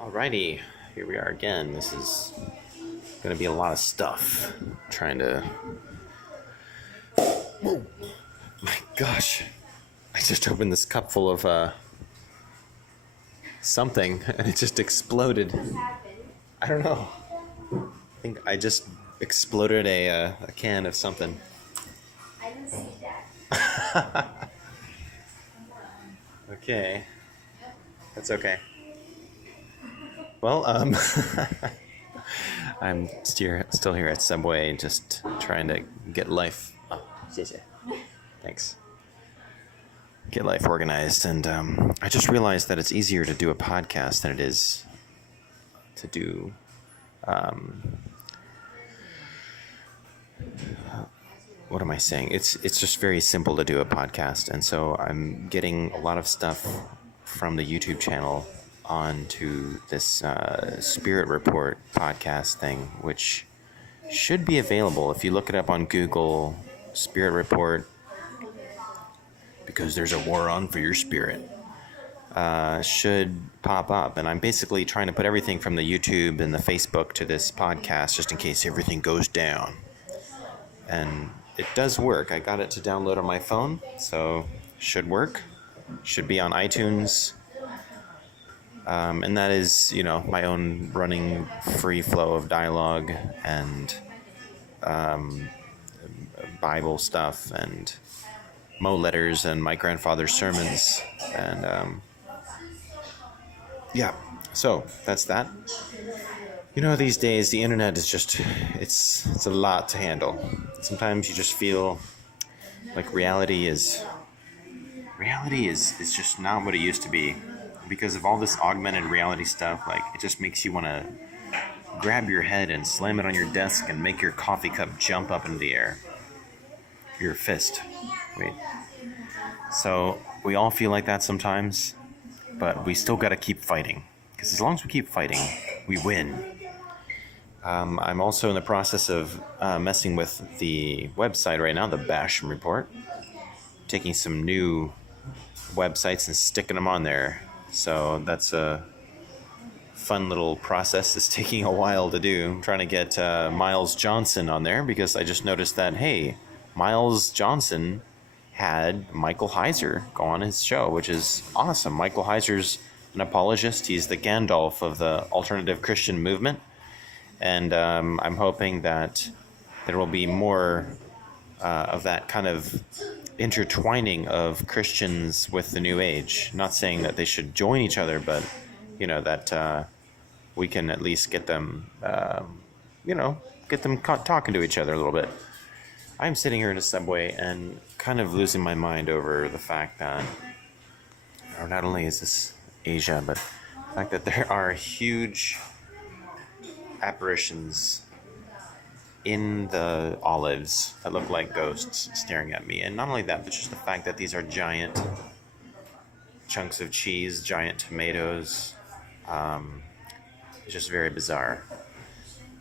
Alrighty, here we are again. This is going to be a lot of stuff. Trying to. Oh my gosh! I just opened this cup full of something, and it just exploded. I don't know. I think I just exploded a can of something. I didn't see that. Okay, that's okay. Well, I'm still here at Subway, just trying to get life. Oh, 谢谢. Thanks. Get life organized, and I just realized that it's easier to do a podcast than it is to do. What am I saying? It's just very simple to do a podcast, and so I'm getting a lot of stuff from the YouTube channel onto this Spirit Report podcast thing, which should be available if you look it up on Google. Spirit Report, because there's a war on for your spirit, should pop up. And I'm basically trying to put everything from the YouTube and the Facebook to this podcast, just in case everything goes down. And it does work. I got it to download on my phone, so should work. Should be on iTunes. And that is, my own running free flow of dialogue and Bible stuff and Mo letters and my grandfather's sermons. And yeah, so that's that. These days the internet is just, it's a lot to handle. Sometimes you just feel like reality is just not what it used to be, because of all this augmented reality stuff. Like, it just makes you want to grab your head and slam it on your desk and make your coffee cup jump up into the air. Your fist. Wait. So we all feel like that sometimes, but we still got to keep fighting, because as long as we keep fighting, we win. I'm also in the process of messing with the website right now, the Basham Report, taking some new websites and sticking them on there. So that's a fun little process. It's taking a while to do. I'm trying to get Miles Johnson on there, because I just noticed that, hey, Miles Johnson had Michael Heiser go on his show, which is awesome. Michael Heiser's an apologist. He's the Gandalf of the alternative Christian movement. And I'm hoping that there will be more of that kind of intertwining of Christians with the New Age. Not saying that they should join each other, but, that we can at least get them, talking to each other a little bit. I'm sitting here in a Subway and kind of losing my mind over the fact that, not only is this Asia, but the fact that there are huge apparitions in the olives that look like ghosts staring at me. And not only that, but just the fact that these are giant chunks of cheese, giant tomatoes. It's just very bizarre.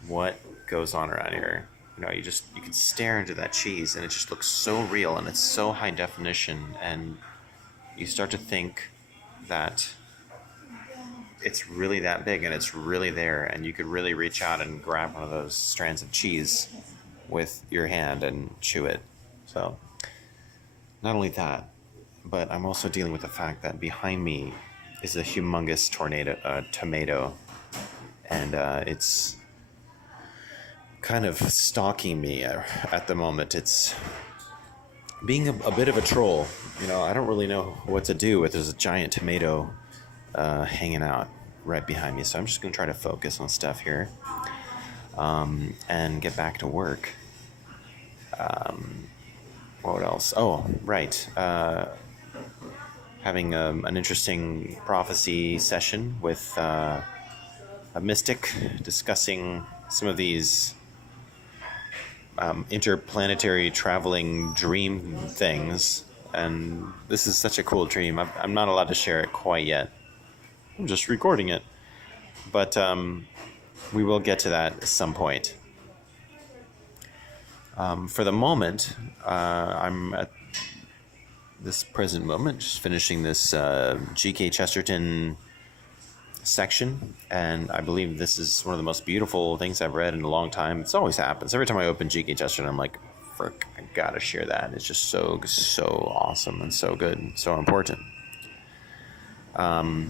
What goes on around here? You can stare into that cheese and it just looks so real, and it's so high definition, and you start to think that it's really that big and it's really there, and you could really reach out and grab one of those strands of cheese with your hand and chew it. So not only that, but I'm also dealing with the fact that behind me is a humongous tomato, and it's kind of stalking me at the moment. It's being a bit of a troll. I don't really know what to do with there's a giant tomato hanging out right behind me. So I'm just going to try to focus on stuff here and get back to work. What else? Oh, right. Having an interesting prophecy session with a mystic, discussing some of these interplanetary traveling dream things. And this is such a cool dream. I'm not allowed to share it quite yet. I'm just recording it. But we will get to that at some point. For the moment, I'm at this present moment just finishing this G.K. Chesterton section, and I believe this is one of the most beautiful things I've read in a long time. It's always happens. Every time I open G.K. Chesterton, I'm like, frick, I gotta share that. It's just so awesome and so good and so important. And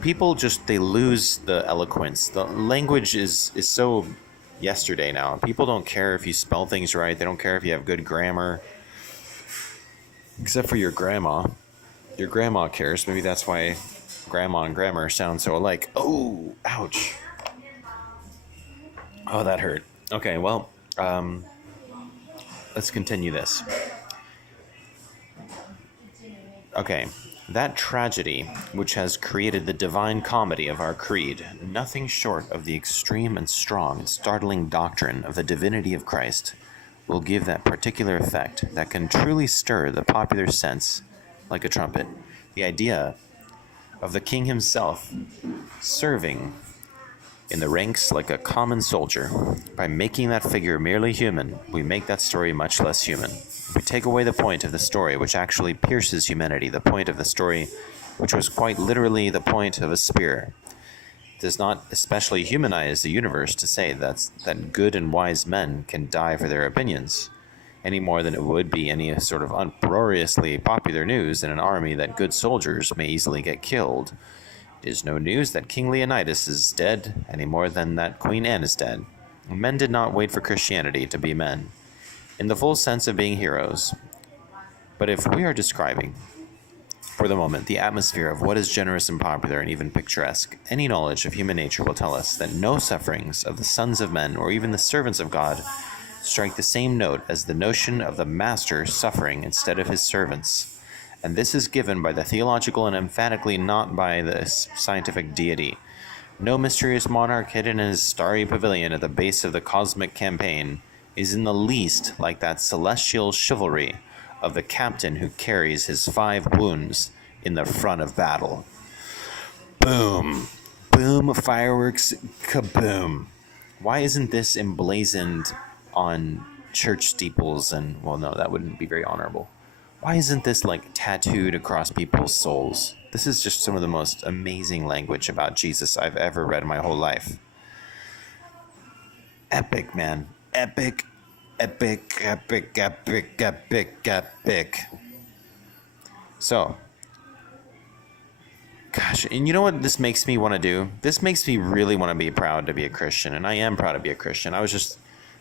people just, they lose the eloquence. The language is so yesterday now. People don't care if you spell things right. They don't care if you have good grammar, except for your grandma. Your grandma cares. Maybe that's why grandma and grammar sound so alike. Oh, ouch. Oh, that hurt. Okay, well, let's continue this. Okay, that tragedy which has created the divine comedy of our creed, nothing short of the extreme and strong and startling doctrine of the divinity of Christ, will give that particular effect that can truly stir the popular sense like a trumpet. The idea of the king himself serving in the ranks like a common soldier. By making that figure merely human, we make that story much less human. We take away the point of the story which actually pierces humanity, the point of the story which was quite literally the point of a spear. It does not especially humanize the universe to say that good and wise men can die for their opinions, any more than it would be any sort of uproariously popular news in an army that good soldiers may easily get killed. It is no news that King Leonidas is dead, any more than that Queen Anne is dead. Men did not wait for Christianity to be men, in the full sense of being heroes. But if we are describing, for the moment, the atmosphere of what is generous and popular and even picturesque, any knowledge of human nature will tell us that no sufferings of the sons of men, or even the servants of God, strike the same note as the notion of the master suffering instead of his servants. And this is given by the theological and emphatically not by the scientific deity. No mysterious monarch hidden in his starry pavilion at the base of the cosmic campaign is in the least like that celestial chivalry of the captain who carries his 5 wounds in the front of battle. Boom! Boom! Fireworks! Kaboom! Why isn't this emblazoned on church steeples? And, well, no, that wouldn't be very honorable. Why isn't this, tattooed across people's souls? This is just some of the most amazing language about Jesus I've ever read in my whole life. Epic, man. Epic, epic, epic, epic, epic, epic. So, gosh, and you know what this makes me want to do? This makes me really want to be proud to be a Christian, and I am proud to be a Christian. I was just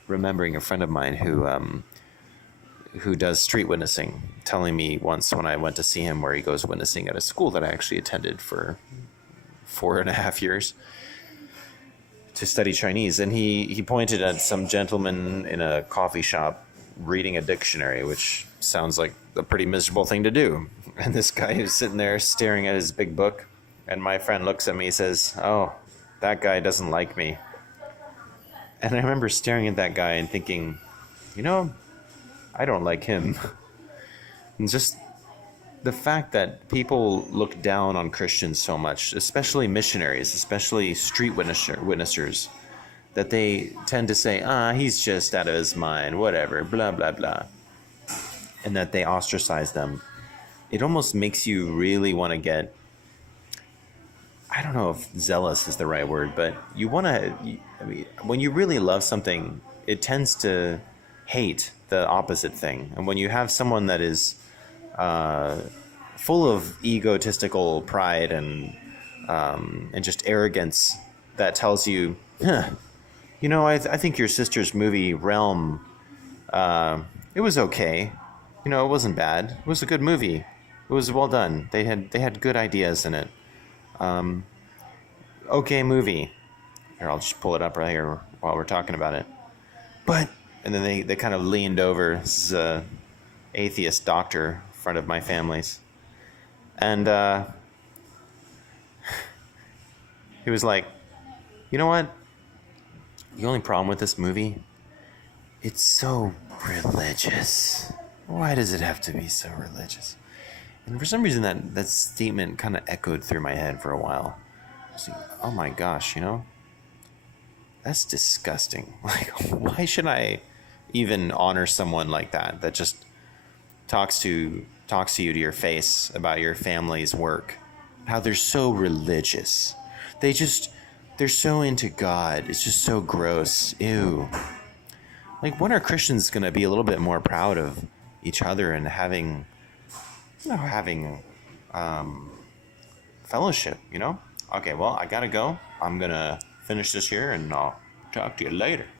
remembering a friend of mine who does street witnessing, telling me once when I went to see him where he goes witnessing at a school that I actually attended for 4.5 years to study Chinese. And he pointed at some gentleman in a coffee shop reading a dictionary, which sounds like a pretty miserable thing to do. And this guy who's sitting there staring at his big book, and my friend looks at me and says, "Oh, that guy doesn't like me." And I remember staring at that guy and thinking, I don't like him. And just the fact that people look down on Christians so much, especially missionaries, especially street witnessers, that they tend to say, he's just out of his mind, whatever, blah, blah, blah. And that they ostracize them. It almost makes you really want to get, I don't know if zealous is the right word, but you want to, when you really love something, it tends to hate the opposite thing. And when you have someone that is full of egotistical pride and just arrogance that tells you, I think your sister's movie Realm, it was okay. It wasn't bad. It was a good movie. It was well done. They had good ideas in it. Okay movie. Here, I'll just pull it up right here while we're talking about it. But, and then they kind of leaned over. This is a atheist doctor, friend of my family's. And he was like, "You know what? The only problem with this movie, it's so religious. Why does it have to be so religious?" And for some reason that statement kind of echoed through my head for a while. I was like, oh my gosh, that's disgusting. Why should I even honor someone like that just talks to you to your face about your family's work how they're so religious. They're so into God. It's just so gross. Ew. Like, when are Christians gonna be a little bit more proud of each other and having, fellowship, Okay, well, I gotta go. I'm gonna finish this here and I'll talk to you later.